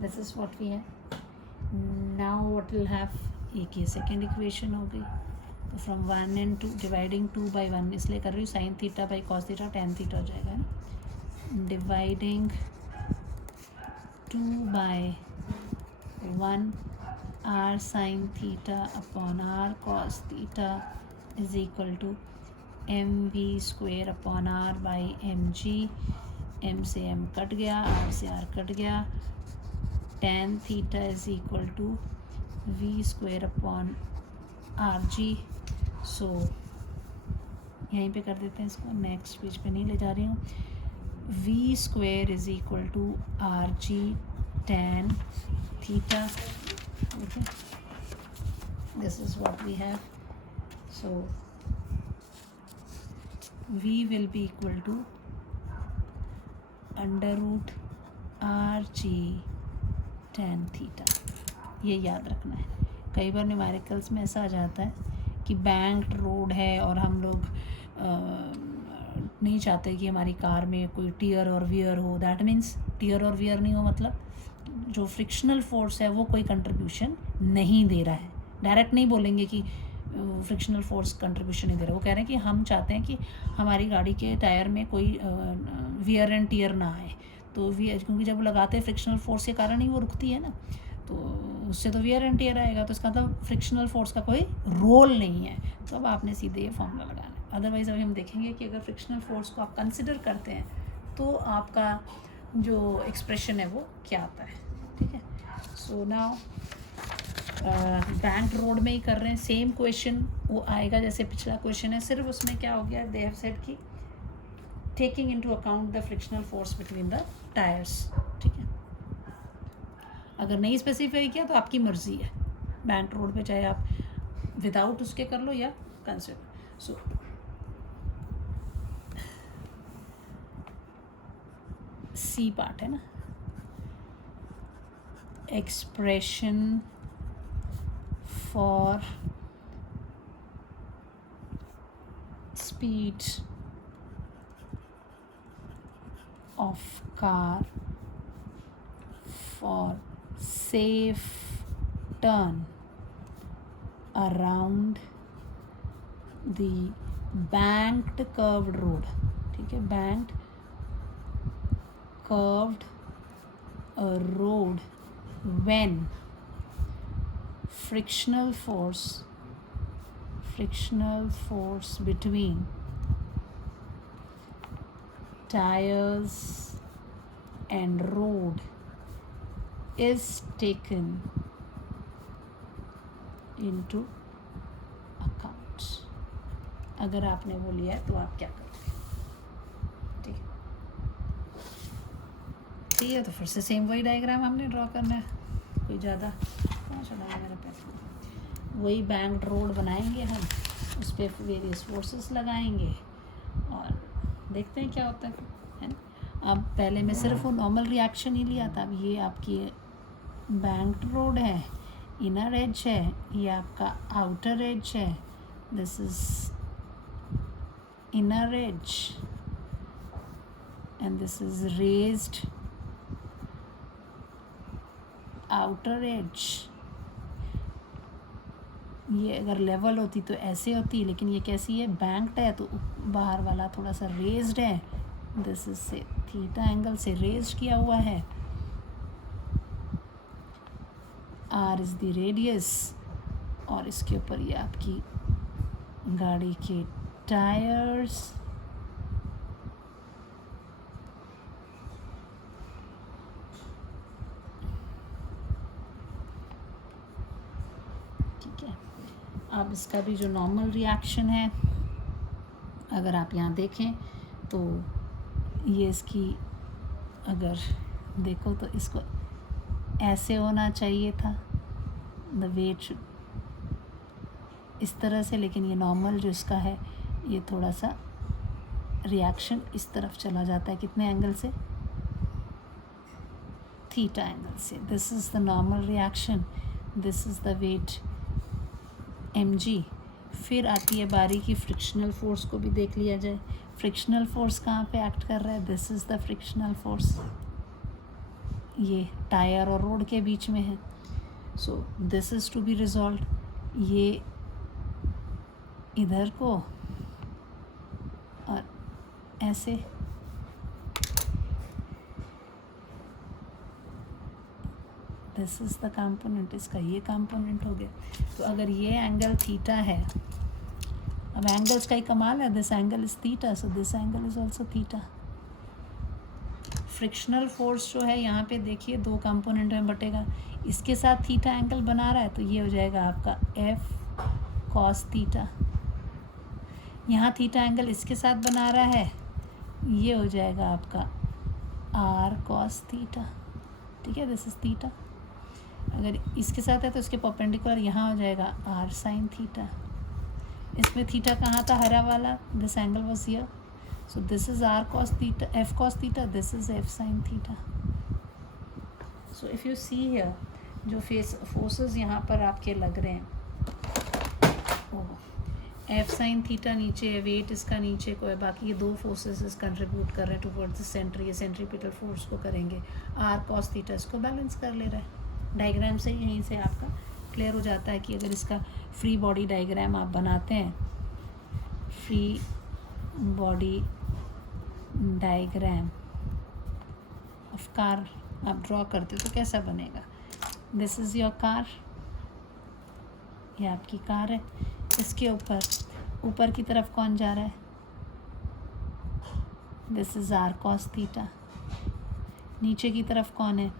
This is what we have. Now what we'll have, एक ये second equation हो गई, तो फ्रॉम 1 and 2 डिवाइडिंग 2 by 1 इसलिए कर रही हूँ, sine theta by cos theta tan theta हो जाएगा ना, dividing 2 by 1 r sin theta upon r cos theta is equal to mv square upon r by mg, m से m कट गया, r से r कट गया, tan theta is equal to v square upon rg. सो यहीं पे कर देते हैं इसको, नेक्स्ट पेज पे नहीं ले जा रही हूँ, v square is equal to rg tan theta. Okay, this is what we have. So v will be equal to under root rg tan theta, ये याद रखना है। कई बार न्यूमेरिकल्स में ऐसा आ जाता है कि बैंक्ड रोड है और हम लोग नहीं चाहते कि हमारी कार में कोई टीयर और वियर हो, दैट मीन्स टीयर और वियर नहीं हो मतलब जो फ्रिक्शनल फोर्स है वो कोई कंट्रीब्यूशन नहीं दे रहा है। डायरेक्ट नहीं बोलेंगे कि फ्रिक्शनल फोर्स कंट्रीब्यूशन नहीं दे रहा, वो कह रहे हैं कि हम चाहते हैं कि हमारी गाड़ी के टायर में कोई वियर एंड टियर ना आए। तो क्योंकि जब लगाते हैं फ्रिक्शनल फोर्स के कारण ही वो रुकती है ना, तो उससे तो वियर एंड टियर आएगा, तो इसका मतलब फ्रिक्शनल फोर्स का कोई रोल नहीं है। तो अब आपने सीधे ये फॉर्मूला लगाना है। अदरवाइज़ अभी हम देखेंगे कि अगर फ्रिक्शनल फोर्स को आप कंसिडर करते हैं तो आपका जो एक्सप्रेशन है वो क्या आता है। ठीक है, सो नाउ बैंक रोड में ही कर रहे हैं, सेम क्वेश्चन वो आएगा जैसे पिछला क्वेश्चन है, सिर्फ उसमें क्या हो गया, दे हैव सेड कि taking into account the frictional force between the tyres. ठीक है, अगर नहीं स्पेसिफाई किया तो आपकी मर्जी है, बैंक रोड पे चाहे आप विदाउट उसके कर लो या कंसिडर। सो सी पार्ट है ना, expression for speed of car for safe turn around the banked curved road। ठीक है, banked curved road when frictional force between tires and road is taken into account। अगर आपने वो लिया है तो आप क्या करोगे। ठीक है, ठीक है, तो फिर से सेम वही डायग्राम हमने ड्रॉ करना है, कोई ज़्यादा कहाँ चला मेरा पैसा, वही बैंक रोड बनाएंगे हम, उस पर वेरियस फोर्सेस लगाएंगे और देखते हैं क्या होता है ना। अब पहले मैं सिर्फ वो नॉर्मल रिएक्शन ही लिया था, अब ये आपकी बैंक रोड है, इनर एज है, ये आपका आउटर एज है, this is inner as and this is raised outer as. ये अगर लेवल होती तो ऐसे होती, लेकिन ये कैसी है, बैंक्ड है, तो बाहर वाला थोड़ा सा रेज्ड है, दिस इज से थीटा एंगल से रेज्ड किया हुआ है। आर इज द रेडियस और इसके ऊपर ये आपकी गाड़ी के टायर्स, अब इसका भी जो नॉर्मल रिएक्शन है अगर आप यहाँ देखें तो ये इसकी अगर देखो तो इसको ऐसे होना चाहिए था, द वेट इस तरह से, लेकिन ये नॉर्मल जो इसका है ये थोड़ा सा रिएक्शन इस तरफ चला जाता है, कितने एंगल से, थीटा एंगल से। This is the normal reaction, this is the weight mg। फिर आती है बारी की फ्रिक्शनल फोर्स को भी देख लिया जाए। फ्रिक्शनल फोर्स कहाँ पे एक्ट कर रहा है, this is the frictional force, ये टायर और रोड के बीच में है। So this is to be resolve, ये इधर को और ऐसे, दिस इज़ द कंपोनेंट, इसका ये कंपोनेंट हो गया। तो अगर ये एंगल थीटा है, अब एंगल्स का ही कमाल है, this angle is theta, so this angle is also theta. Frictional force जो है यहाँ पे देखिए दो कंपोनेंट में बटेगा, इसके साथ थीटा एंगल बना रहा है तो ये हो जाएगा आपका एफ कॉस थीटा, यहाँ थीटा एंगल इसके साथ बना रहा है, ये हो जाएगा आपका आर कॉस थीटा। ठीक है, दिस इज थीटा। अगर इसके साथ है तो इसके परपेंडिकुलर यहाँ हो जाएगा आर साइन थीटा। इसमें थीटा कहाँ था, हरा वाला, this angle was here, so this is r cos theta, f cos theta, this is f sine theta. So if you see here जो फोर्सेस यहाँ पर आपके लग रहे हैं, एफ साइन थीटा नीचे है, वेट इसका नीचे को है, बाकी ये दो फोर्सेस कंट्रीब्यूट कर रहे हैं टुवर्ड्स द सेंटर, ये सेंट्रीपिटल फोर्स को करेंगे, आर कॉस थीटा इसको बैलेंस कर ले रहा है। डायग्राम से यहीं से आपका क्लियर हो जाता है कि अगर इसका फ्री बॉडी डायग्राम आप बनाते हैं, free body diagram of car आप ड्रॉ करते हो तो कैसा बनेगा। दिस इज़ योर कार, ये आपकी कार है, इसके ऊपर की तरफ कौन जा रहा है, this is r cos theta, नीचे की तरफ कौन है,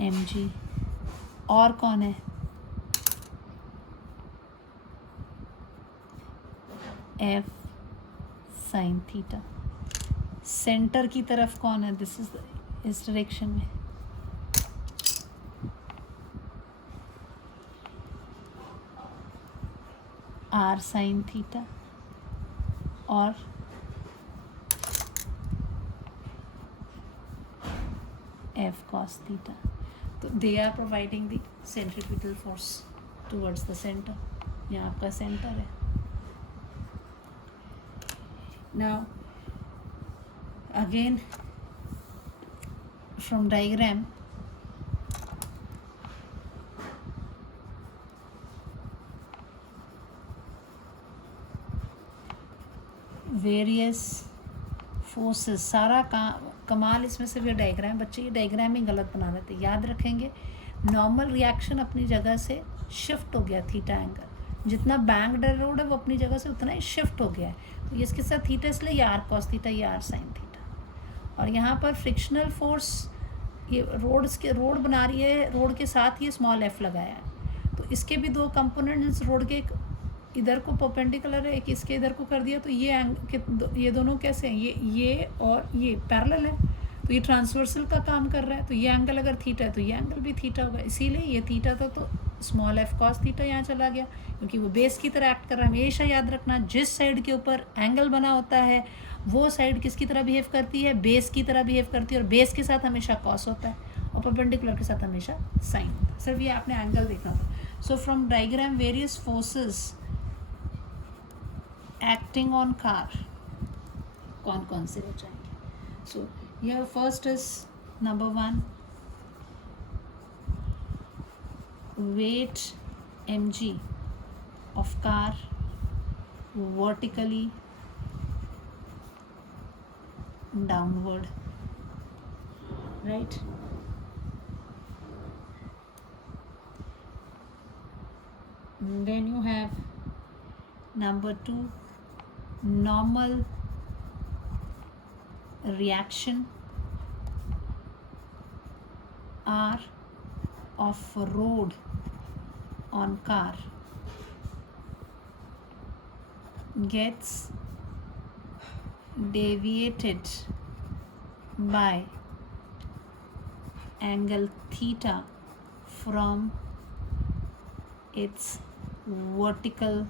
एम जी, और कौन है, एफ साइन थीटा, सेंटर की तरफ कौन है, दिस इज इस डायरेक्शन में आर साइन थीटा और एफ कॉस थीटा। तो they are providing the centripetal force towards the centre, यहाँ आपका सेंटर है। Now again from diagram various forces, सारा कमाल इसमें सिर्फ ये डायग्राम, बच्चे ये डायग्राम ही गलत बना देते, याद रखेंगे। नॉर्मल रिएक्शन अपनी जगह से शिफ्ट हो गया, थीटा एंगल जितना बैंक्ड रोड है वो अपनी जगह से उतना ही शिफ्ट हो गया है, तो इसके साथ थीटा इसलिए ये आर कॉस थीटा, ये आर साइन थीटा। और यहाँ पर फ्रिक्शनल फोर्स, ये रोड बना रही है, रोड के साथ ये स्मॉल एफ लगाया है, तो इसके भी दो कंपोनेंट्स, रोड के इधर को परपेंडिकुलर है, एक इसके इधर को कर दिया, तो ये दोनों कैसे हैं, ये और ये पैरेलल है, तो ये ट्रांसवर्सल का काम कर रहा है, तो ये एंगल अगर थीटा है तो ये एंगल भी थीटा होगा, इसीलिए ये थीटा था तो स्मॉल एफ कॉस थीटा यहाँ चला गया, क्योंकि वो बेस की तरह एक्ट कर रहा है। हमेशा याद रखना, जिस साइड के ऊपर एंगल बना होता है वो साइड किसकी तरह बिहेव करती है, बेस की तरह बिहेव करती है, और बेस के साथ हमेशा कॉस होता है और परपेंडिकुलर के साथ हमेशा साइन होता है। सिर्फ ये आपने एंगल देखना था। So from diagram various forces acting on car, कौन कौन से हो जाएंगे। सो here first is number 1, weight mg of car vertically downward, right? Then you have number 2, normal reaction R of road on car gets deviated by angle theta from its vertical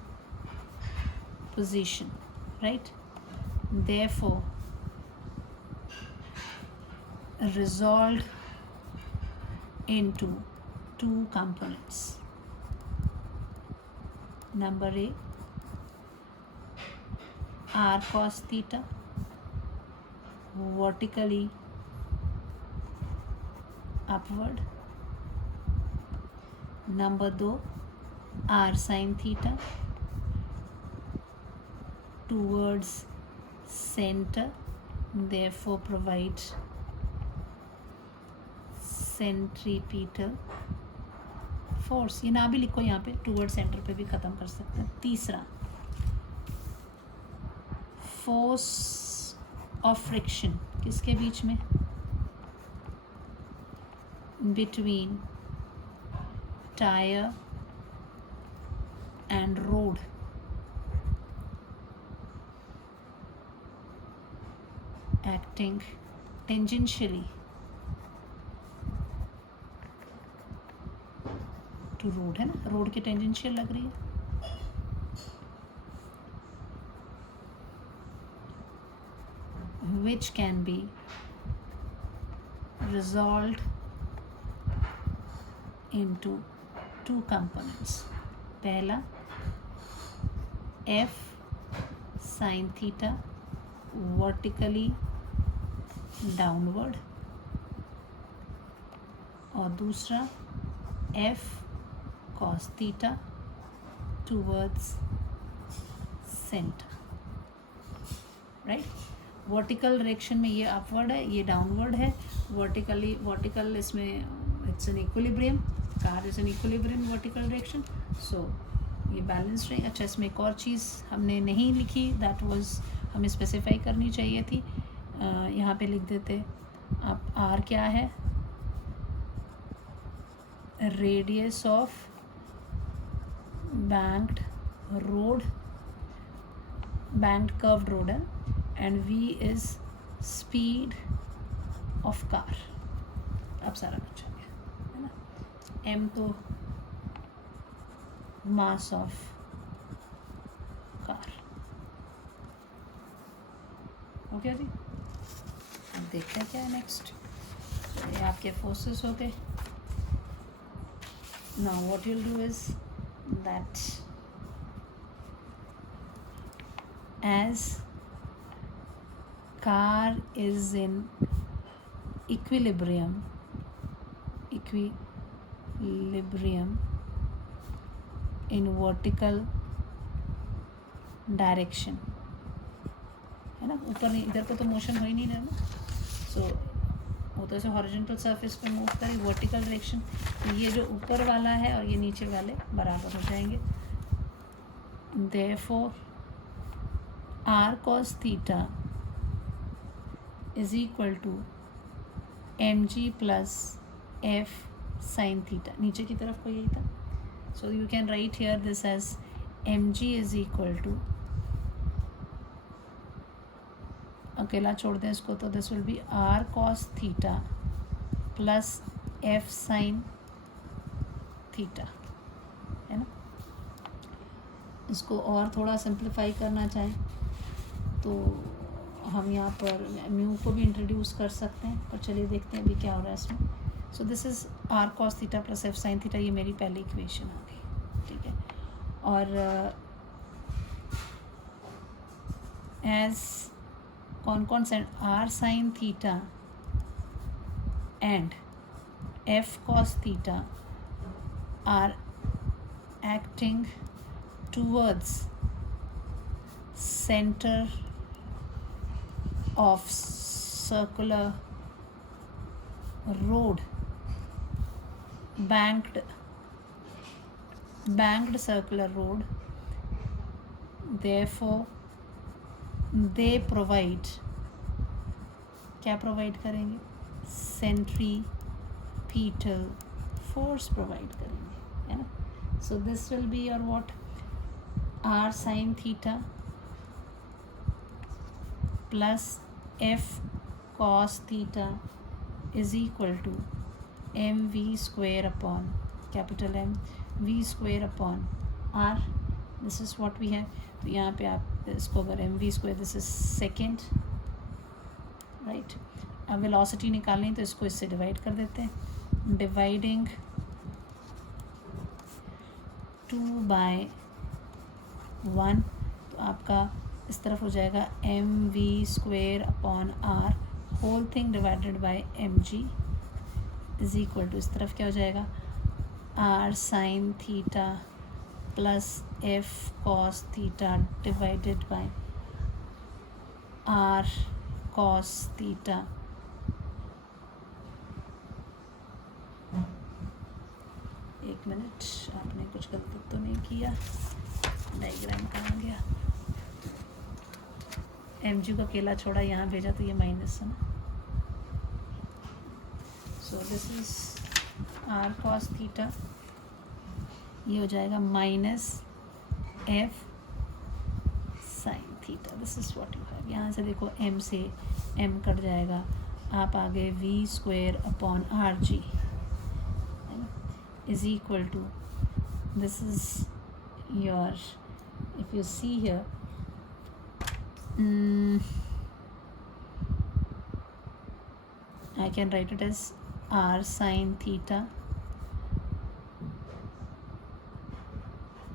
position, right? Therefore resolved into two components. Number A, r cos theta vertically upward. Number 2, r sin theta towards center, therefore provides centripetal force. ये ना भी लिखो यहाँ पे, toward centre पे भी ख़त्म कर सकते हैं। तीसरा, फोर्स ऑफ फ्रिक्शन किसके बीच में, between tyre and road, acting tangentially to road, है ना, रोड के टेंजेंशियल लग रही है। which can be resolved into two components. पहला F sine theta vertically downward, और दूसरा F cos theta towards centre, right. Vertical direction में ये अपवर्ड है, ये डाउनवर्ड है। वर्टिकल इसमें it's an equilibrium, car is an equilibrium vertical direction, so ये बैलेंस रहे। अच्छा, इसमें एक और चीज़ हमने नहीं लिखी, दैट वाज हमें स्पेसिफाई करनी चाहिए थी। यहाँ पे लिख देते आप, आर क्या है, radius of banked road, banked curved road है, and v is speed of car। अब सारा कुछ हो गया है ना। m तो mass of car, हो गया जी। अब देखते हैं क्या है नेक्स्ट। ये आपके फोर्सेस हो गए। now what you'll do is that as car is in equilibrium in vertical direction, है ना, ऊपर नहीं, इधर को तो मोशन हो ही नहीं रहा ना, सो वो तो ऐसे हॉरिजॉन्टल सरफेस पे मूव करें वर्टिकल डायरेक्शन, तो ये जो ऊपर वाला है और ये नीचे वाले बराबर हो जाएंगे। Therefore r cos theta is equal to m g plus f sine theta, नीचे की तरफ को यही था, so you can write here this as m g is equal to, अकेला छोड़ दें इसको, तो this will be r cos theta plus f sine theta, है ना। इसको और थोड़ा सिंप्लीफाई करना चाहें तो हम यहाँ पर म्यू को भी इंट्रोड्यूस कर सकते हैं, पर चलिए देखते हैं अभी क्या हो रहा है इसमें। So this is r cos theta plus f sine theta, ये मेरी पहली इक्वेशन आ गई, ठीक है। और एज कौन से r sine theta and f cos theta are acting towards centre of circular road, banked circular road, therefore they provide, क्या प्रोवाइड करेंगे, सेंट्रीपिटल फोर्स प्रोवाइड करेंगे, है ना। So this will be your what, r sine theta plus f cos theta is equal to m v square upon capital m v square upon r, this is what we have. तो यहाँ पे आप इसको अगर M v square, this is second, right. अब velocity निकालनी तो इसको इससे डिवाइड कर देते हैं, डिवाइडिंग 2/1, तो आपका इस तरफ हो जाएगा m v square upon r whole thing divided by m g is equal to, इस तरफ क्या हो जाएगा, r sine theta plus f cos theta divided by r cos theta, एक मिनट, आपने कुछ गलती तो नहीं किया, डायग्राम कहाँ गया, एम जी को अकेला छोड़ा, यहाँ भेजा तो ये माइनस है ना। So this is r cos theta, ये हो जाएगा minus f sine theta, this is what you have. यहाँ से देखो m से m कट जाएगा, आप आगे v square upon r g is equal to, this is your, if you see here, I can write it as r sin theta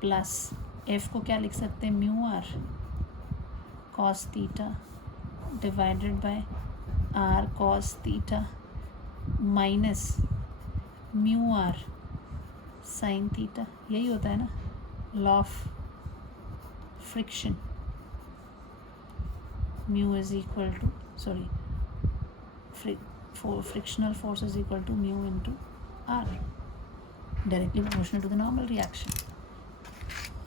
plus f को क्या लिख सकते हैं, mu r cos theta divided by r cos theta minus mu r sine theta. यही होता है ना law of friction, mu is equal to frictional force is equal to mu into r, directly proportional to the normal reaction.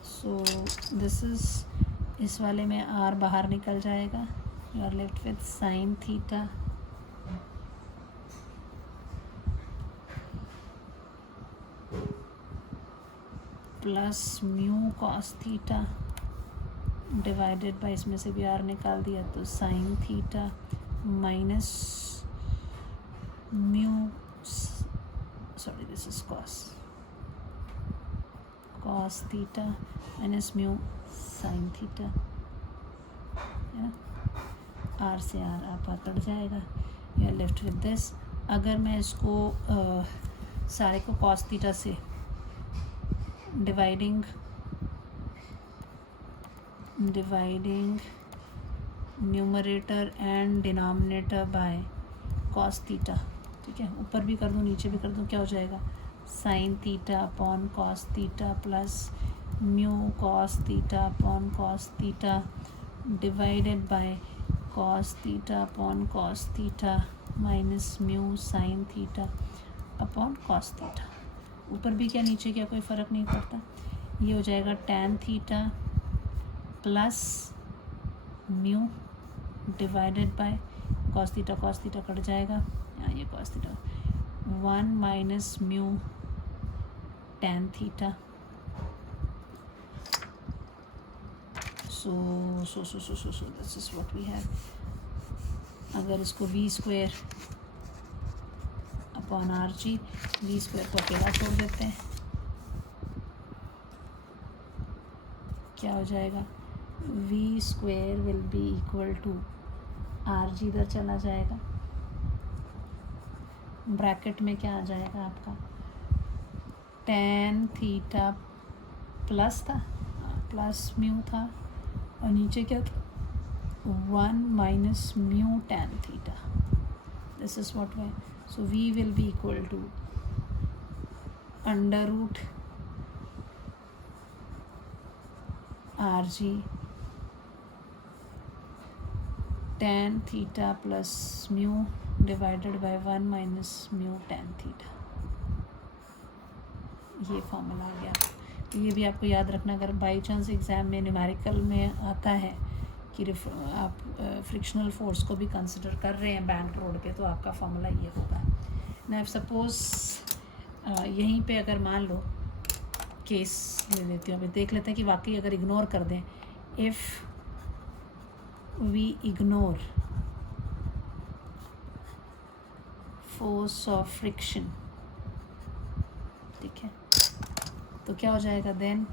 So this is, इस वाले में r बाहर निकल जाएगा, you are left with sin theta plus mu cos theta divided by, इसमें से भी r निकाल दिया तो sin theta minus mu, sorry this is cos theta minus mu sin theta, है ना, r से r आपका कट जाएगा, you are left with this. अगर मैं इसको सारे को cos थीटा से dividing numerator and denominator by cos theta, ठीक है, ऊपर भी कर दूँ नीचे भी कर दूँ, क्या हो जाएगा, sin theta upon cos theta plus mu cos theta upon cos theta divided by cos theta upon cos theta minus mu sin theta upon cos theta. ऊपर भी क्या नीचे क्या कोई फ़र्क नहीं पड़ता, ये हो जाएगा tan theta plus mu divided by cos theta cut जाएगा, यहाँ ये cos theta 1 minus mu tan theta. So this is what we have. अगर इसको v square upon r g, v square को अकेला छोड़ देते हैं, क्या हो जाएगा, v square will be equal to r g, इधर चला जाएगा, ब्रैकेट में क्या आ जाएगा आपका tan थीटा प्लस था, प्लस म्यू था, और नीचे क्या था 1 minus mu tan theta. This is what way, so v will be equal to under root rg tan theta plus mu divided by 1 minus mu tan theta। ये formula आ गया। ये भी आपको याद रखना, अगर बाई चांस एग्ज़ाम में numerical में आता है कि आप फ्रिक्शनल फोर्स को भी कंसिडर कर रहे हैं बैंक रोड पे, तो आपका फॉर्मूला ये होगा। ना सपोज़ यहीं पे अगर मान लो केस ले लेती हूँ, अभी देख लेते हैं कि वाकई अगर इग्नोर कर दें, if we ignore force of friction, ठीक है, तो क्या हो जाएगा, देन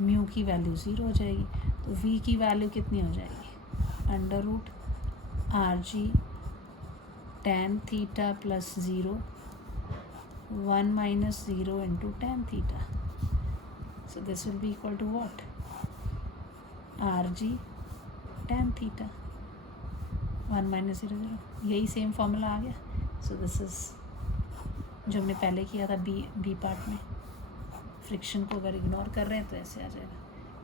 म्यू की वैल्यू 0 हो जाएगी, तो v की वैल्यू कितनी हो जाएगी, under root r ji tan theta plus 0 1 minus 0 into tan theta. So this will be equal to what, r ji tan theta 1 minus 0 0, यही सेम फॉर्मूला आ गया। सो दिस इज जो हमने पहले किया था बी पार्ट में, फ्रिक्शन को अगर इग्नोर कर रहे हैं तो ऐसे आ जाएगा,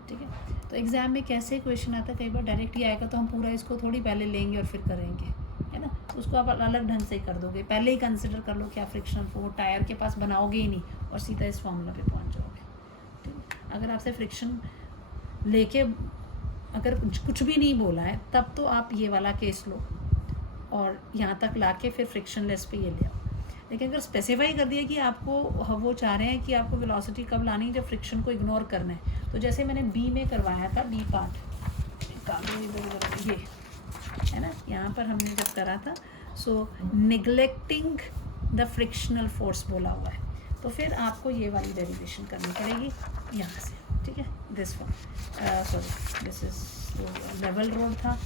ठीक है। तो एग्ज़ाम में कैसे क्वेश्चन आता है, कई बार डायरेक्ट ही आएगा तो हम पूरा इसको थोड़ी पहले लेंगे और फिर करेंगे, है ना, उसको आप अलग ढंग से कर दोगे, पहले ही कंसिडर कर लो क्या फ्रिक्शनल फोर्स टायर के पास बनाओगे ही नहीं और सीधा इस फॉर्मूला पे पहुंच जाओगे, ठीक है। अगर आपसे फ्रिक्शन लेके अगर कुछ भी नहीं बोला है तब तो आप ये वाला केस लो और यहाँ तक लाके फिर फ्रिक्शनलेस पे ये ले आओ। लेकिन अगर स्पेसिफाई कर दिया कि आपको वो चाह रहे हैं कि आपको वेलोसिटी कब लानी है जब फ्रिक्शन को इग्नोर करना है, तो जैसे मैंने बी में करवाया था, बी पार्ट ये है ना, यहाँ पर हमने जब करा था, सो निगलेक्टिंग द फ्रिक्शनल फोर्स बोला हुआ है, तो फिर आपको ये वाली डेरिवेशन करनी पड़ेगी यहाँ से, ठीक है। This one sorry this is level road था,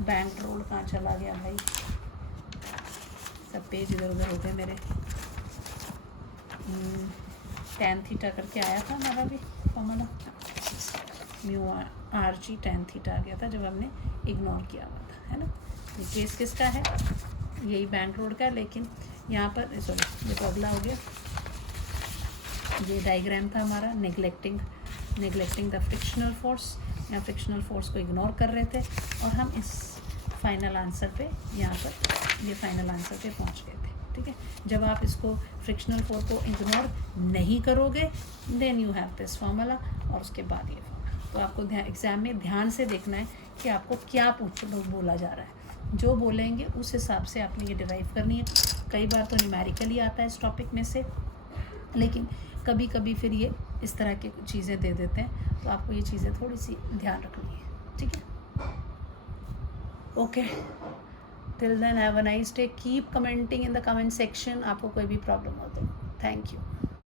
बैंक रोड कहाँ चला गया भाई, सब पेज इधर उधर हो गए मेरे। tan थीटा करके आया था हमारा भी formula, mu R G tan theta आ गया था जब हमने इग्नोर किया हुआ था, है ना। ये केस किसका है, यही बैंक रोड का है, लेकिन यहाँ पर सॉरी ये तो अगला हो गया। ये डायग्राम था हमारा नेग्लेक्टिंग द फ्रिक्शनल फोर्स, या फ्रिक्शनल फोर्स को इग्नोर कर रहे थे, और हम इस फाइनल आंसर पे यहाँ पर ये फाइनल आंसर पे पहुँच गए थे, ठीक है। जब आप इसको फ्रिक्शनल फोर्स को इग्नोर नहीं करोगे then you have this formula, और उसके बाद ये फार्मूला। तो आपको एग्ज़ाम में ध्यान से देखना है कि आपको क्या बोला जा रहा है, जो बोलेंगे उस हिसाब से आपने ये डिराइव करनी है। कई बार तो न्यूमेरिकली आता है इस टॉपिक में से, लेकिन कभी कभी फिर ये इस तरह की चीज़ें दे देते हैं, तो आपको ये चीज़ें थोड़ी सी ध्यान रखनी है, ठीक है। Okay, till then have a nice day, keep commenting in the comment section, आपको कोई भी प्रॉब्लम हो तो। Thank you.